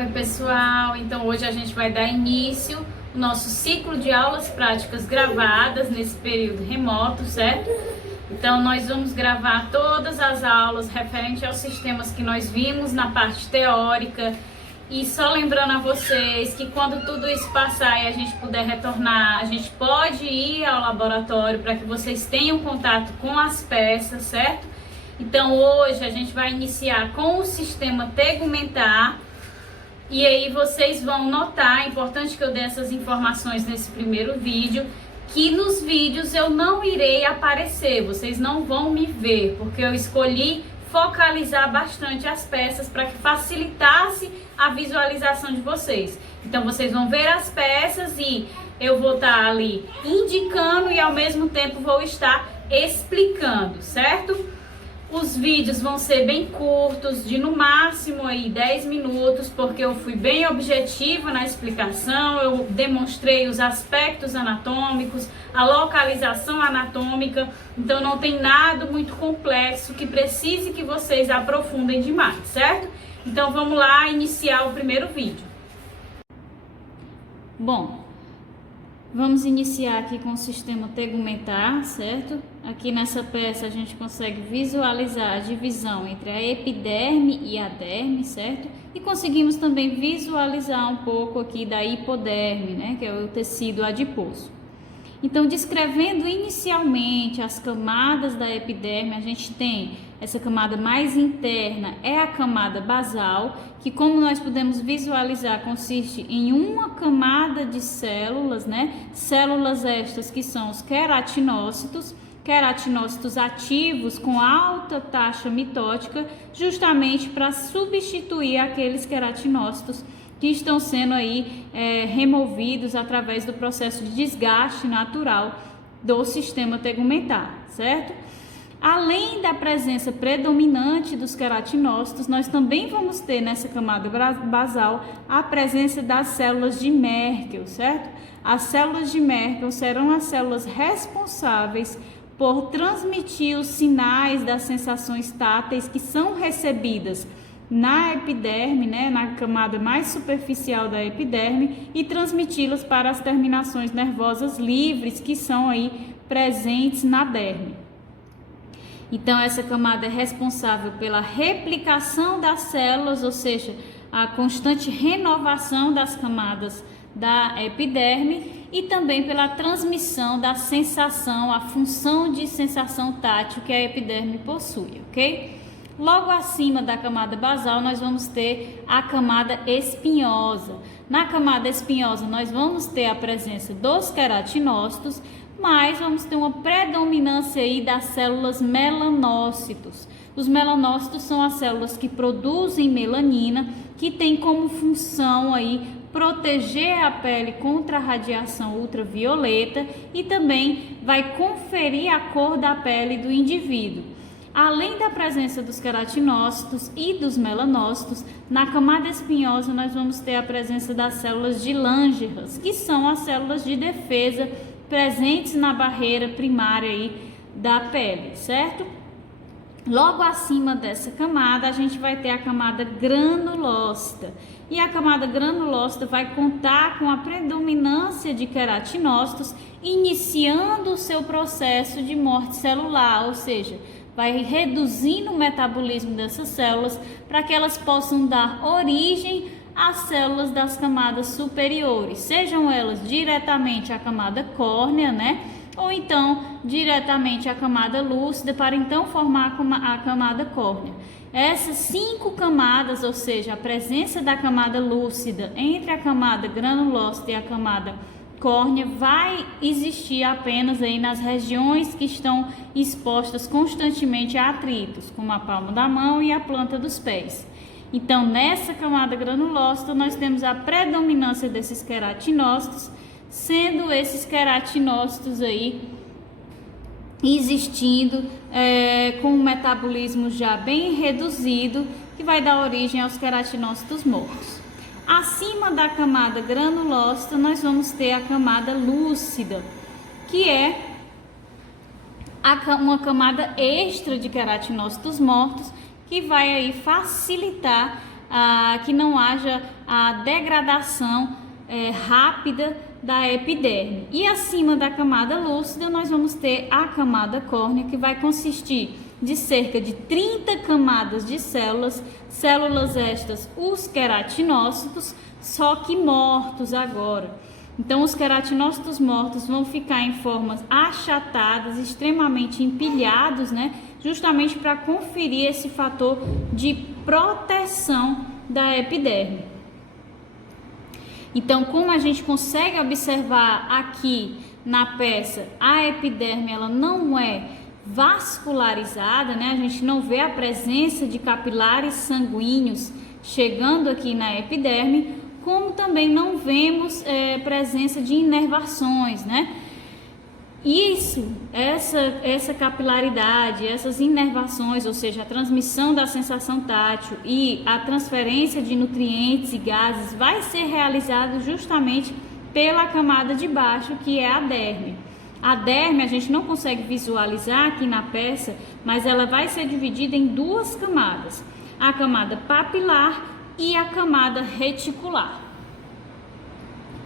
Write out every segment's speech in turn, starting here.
Oi pessoal, então hoje a gente vai dar início ao nosso ciclo de aulas práticas gravadas nesse período remoto, certo? Então nós vamos gravar todas as aulas referente aos sistemas que nós vimos na parte teórica. E só lembrando a vocês que quando tudo isso passar e a gente puder retornar, a gente pode ir ao laboratório para que vocês tenham contato com as peças, certo? Então hoje a gente vai iniciar com o sistema tegumentar. E aí vocês vão notar, é importante que eu dê essas informações nesse primeiro vídeo, que nos vídeos eu não irei aparecer, vocês não vão me ver, porque eu escolhi focalizar bastante as peças para que facilitasse a visualização de vocês. Então vocês vão ver as peças e eu vou estar ali indicando e ao mesmo tempo vou estar explicando, certo? Os vídeos vão ser bem curtos, de no máximo aí 10 minutos, porque eu fui bem objetiva na explicação, eu demonstrei os aspectos anatômicos, a localização anatômica, então não tem nada muito complexo que precise que vocês aprofundem demais, certo? Então vamos lá iniciar o primeiro vídeo. Bom, vamos iniciar aqui com o sistema tegumentar, certo? Aqui nessa peça a gente consegue visualizar a divisão entre a epiderme e a derme, certo? E conseguimos também visualizar um pouco aqui da hipoderme, né? Que é o tecido adiposo. Então, descrevendo inicialmente as camadas da epiderme, a gente tem essa camada mais interna, é a camada basal, que como nós podemos visualizar, consiste em uma camada de células, né? Células estas que são os queratinócitos ativos com alta taxa mitótica, justamente para substituir aqueles queratinócitos que estão sendo aí removidos através do processo de desgaste natural do sistema tegumentar, certo? Além da presença predominante dos queratinócitos, nós também vamos ter nessa camada basal a presença das células de Merkel, certo? As células de Merkel serão as células responsáveis por transmitir os sinais das sensações táteis que são recebidas na epiderme, né, na camada mais superficial da epiderme, e transmiti-las para as terminações nervosas livres que são aí presentes na derme. Então essa camada é responsável pela replicação das células, ou seja, a constante renovação das camadas da epiderme, e também pela transmissão da sensação, a função de sensação tátil que a epiderme possui, ok? Logo acima da camada basal, nós vamos ter a camada espinhosa. Na camada espinhosa, nós vamos ter a presença dos queratinócitos, mas vamos ter uma predominância aí das células melanócitos. Os melanócitos são as células que produzem melanina, que tem como função aí proteger a pele contra a radiação ultravioleta e também vai conferir a cor da pele do indivíduo. Além da presença dos queratinócitos e dos melanócitos, na camada espinhosa nós vamos ter a presença das células de Langerhans, que são as células de defesa presentes na barreira primária aí da pele, certo? Logo acima dessa camada, a gente vai ter a camada granulócita. E a camada granulócita vai contar com a predominância de queratinócitos, iniciando o seu processo de morte celular, ou seja, vai reduzindo o metabolismo dessas células para que elas possam dar origem às células das camadas superiores, sejam elas diretamente a camada córnea, né? Ou então diretamente a camada lúcida, para então formar a camada córnea. Essas 5 camadas, ou seja, a presença da camada lúcida entre a camada granulócita e a camada córnea, vai existir apenas aí nas regiões que estão expostas constantemente a atritos, como a palma da mão e a planta dos pés. Então, nessa camada granulócita, nós temos a predominância desses queratinócitos, sendo esses queratinócitos aí existindo com um metabolismo já bem reduzido, que vai dar origem aos queratinócitos mortos. Acima da camada granulócita, nós vamos ter a camada lúcida, que é uma camada extra de queratinócitos mortos, que vai aí facilitar que não haja a degradação rápida da epiderme. E acima da camada lúcida nós vamos ter a camada córnea, que vai consistir de cerca de 30 camadas de células estas, os queratinócitos, só que mortos agora. Então os queratinócitos mortos vão ficar em formas achatadas, extremamente empilhados, né? Justamente para conferir esse fator de proteção da epiderme. Então, como a gente consegue observar aqui na peça, a epiderme ela não é vascularizada, né? A gente não vê a presença de capilares sanguíneos chegando aqui na epiderme, como também não vemos presença de inervações, né? Essa capilaridade, essas inervações, ou seja, a transmissão da sensação tátil e a transferência de nutrientes e gases vai ser realizado justamente pela camada de baixo, que é a derme. A derme a gente não consegue visualizar aqui na peça, mas ela vai ser dividida em duas camadas, a camada papilar e a camada reticular.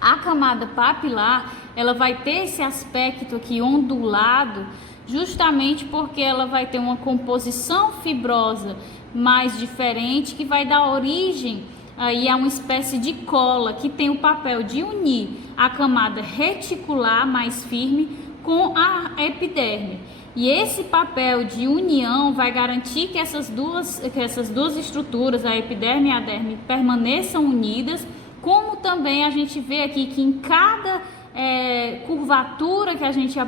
A camada papilar, ela vai ter esse aspecto aqui ondulado, justamente porque ela vai ter uma composição fibrosa mais diferente, que vai dar origem aí a uma espécie de cola, que tem o papel de unir a camada reticular mais firme com a epiderme. E esse papel de união vai garantir que essas duas estruturas, a epiderme e a derme, permaneçam unidas, como também a gente vê aqui que em cada curvatura que a gente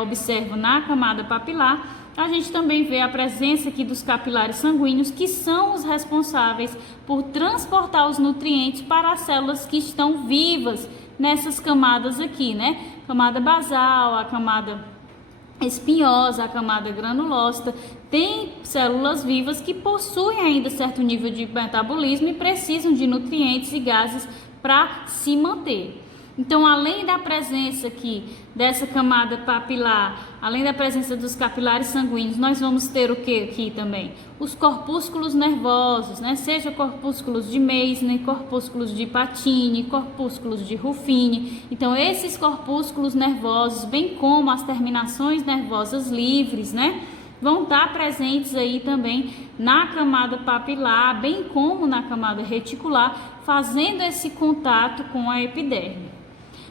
observa na camada papilar, a gente também vê a presença aqui dos capilares sanguíneos, que são os responsáveis por transportar os nutrientes para as células que estão vivas nessas camadas aqui, né? Camada basal, a camada espinhosa, a camada granulócita, tem células vivas que possuem ainda certo nível de metabolismo e precisam de nutrientes e gases para se manter. Então, além da presença aqui dessa camada papilar, além da presença dos capilares sanguíneos, nós vamos ter o que aqui também? Os corpúsculos nervosos, né? Seja corpúsculos de Meissner, corpúsculos de Pacini, corpúsculos de Ruffini. Então, esses corpúsculos nervosos, bem como as terminações nervosas livres, né? Vão estar presentes aí também na camada papilar, bem como na camada reticular, fazendo esse contato com a epiderme.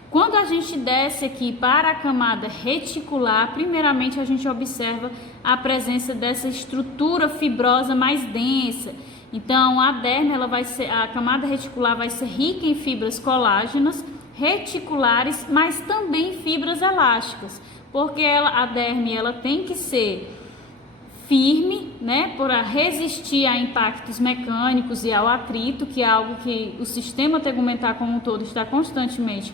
Quando a gente desce aqui para a camada reticular, primeiramente a gente observa a presença dessa estrutura fibrosa mais densa. Então, a derme, a camada reticular vai ser rica em fibras colágenas, reticulares, mas também fibras elásticas, porque a derme ela tem que ser firme, né, para resistir a impactos mecânicos e ao atrito, que é algo que o sistema tegumentar como um todo está constantemente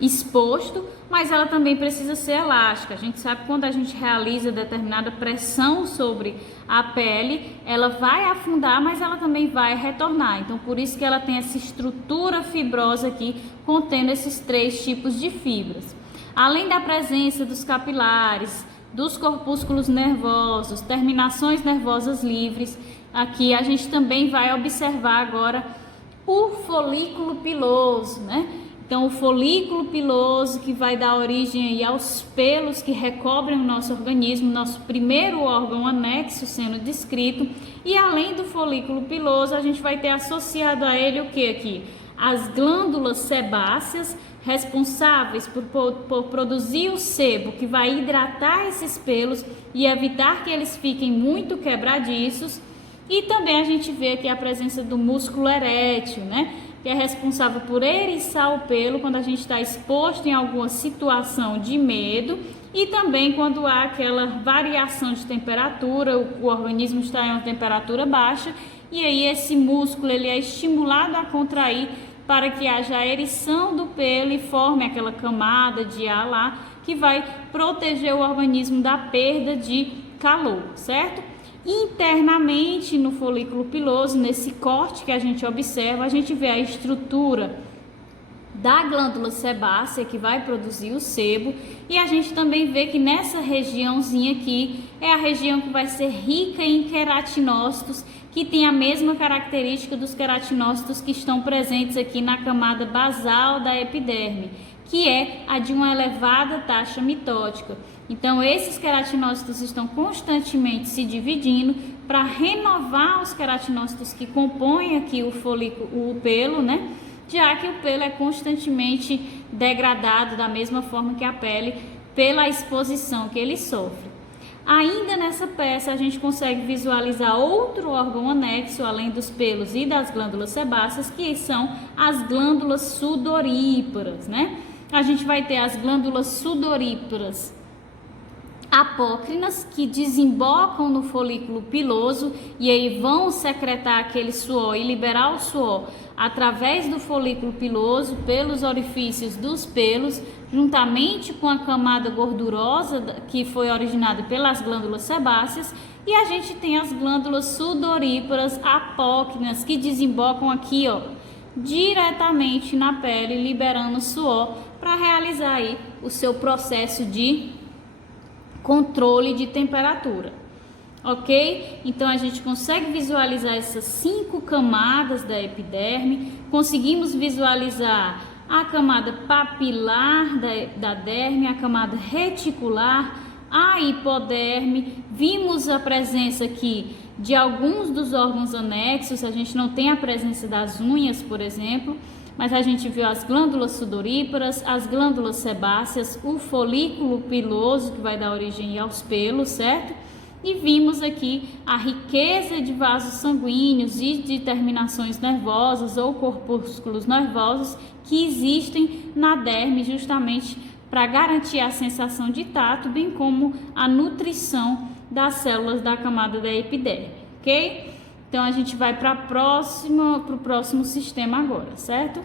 exposto, mas ela também precisa ser elástica. A gente sabe que quando a gente realiza determinada pressão sobre a pele, ela vai afundar, mas ela também vai retornar. Então, por isso que ela tem essa estrutura fibrosa aqui, contendo esses três tipos de fibras. Além da presença dos capilares, dos corpúsculos nervosos, terminações nervosas livres, aqui a gente também vai observar agora o folículo piloso, né? Então, o folículo piloso que vai dar origem aí aos pelos que recobrem o nosso organismo, nosso primeiro órgão anexo sendo descrito. E além do folículo piloso, a gente vai ter associado a ele o que aqui? As glândulas sebáceas, responsáveis por produzir o sebo, que vai hidratar esses pelos e evitar que eles fiquem muito quebradiços. E também a gente vê aqui a presença do músculo erétil, né? Que é responsável por eriçar o pelo quando a gente está exposto em alguma situação de medo e também quando há aquela variação de temperatura, o organismo está em uma temperatura baixa e aí esse músculo ele é estimulado a contrair para que haja a erição do pelo e forme aquela camada de ar lá que vai proteger o organismo da perda de calor, certo? Internamente no folículo piloso, nesse corte que a gente observa, a gente vê a estrutura da glândula sebácea, que vai produzir o sebo, e a gente também vê que nessa regiãozinha aqui é a região que vai ser rica em queratinócitos, que tem a mesma característica dos queratinócitos que estão presentes aqui na camada basal da epiderme, que é a de uma elevada taxa mitótica. Então, esses queratinócitos estão constantemente se dividindo para renovar os queratinócitos que compõem aqui o folículo, o pelo, né? Já que o pelo é constantemente degradado da mesma forma que a pele pela exposição que ele sofre. Ainda nessa peça a gente consegue visualizar outro órgão anexo, além dos pelos e das glândulas sebáceas, que são as glândulas sudoríparas, né? A gente vai ter as glândulas sudoríparas apócrinas, que desembocam no folículo piloso e aí vão secretar aquele suor e liberar o suor através do folículo piloso pelos orifícios dos pelos, juntamente com a camada gordurosa que foi originada pelas glândulas sebáceas. E a gente tem as glândulas sudoríparas apócrinas, que desembocam aqui, ó, diretamente na pele, liberando suor para realizar aí o seu processo de controle de temperatura, ok? Então a gente consegue visualizar essas 5 camadas da epiderme, conseguimos visualizar a camada papilar da derme, a camada reticular, a hipoderme, vimos a presença aqui de alguns dos órgãos anexos, a gente não tem a presença das unhas, por exemplo, mas a gente viu as glândulas sudoríparas, as glândulas sebáceas, o folículo piloso, que vai dar origem aos pelos, certo? E vimos aqui a riqueza de vasos sanguíneos e de terminações nervosas ou corpúsculos nervosos que existem na derme, justamente para garantir a sensação de tato, bem como a nutrição das células da camada da epiderme, ok? Então a gente vai para o próximo sistema agora, certo?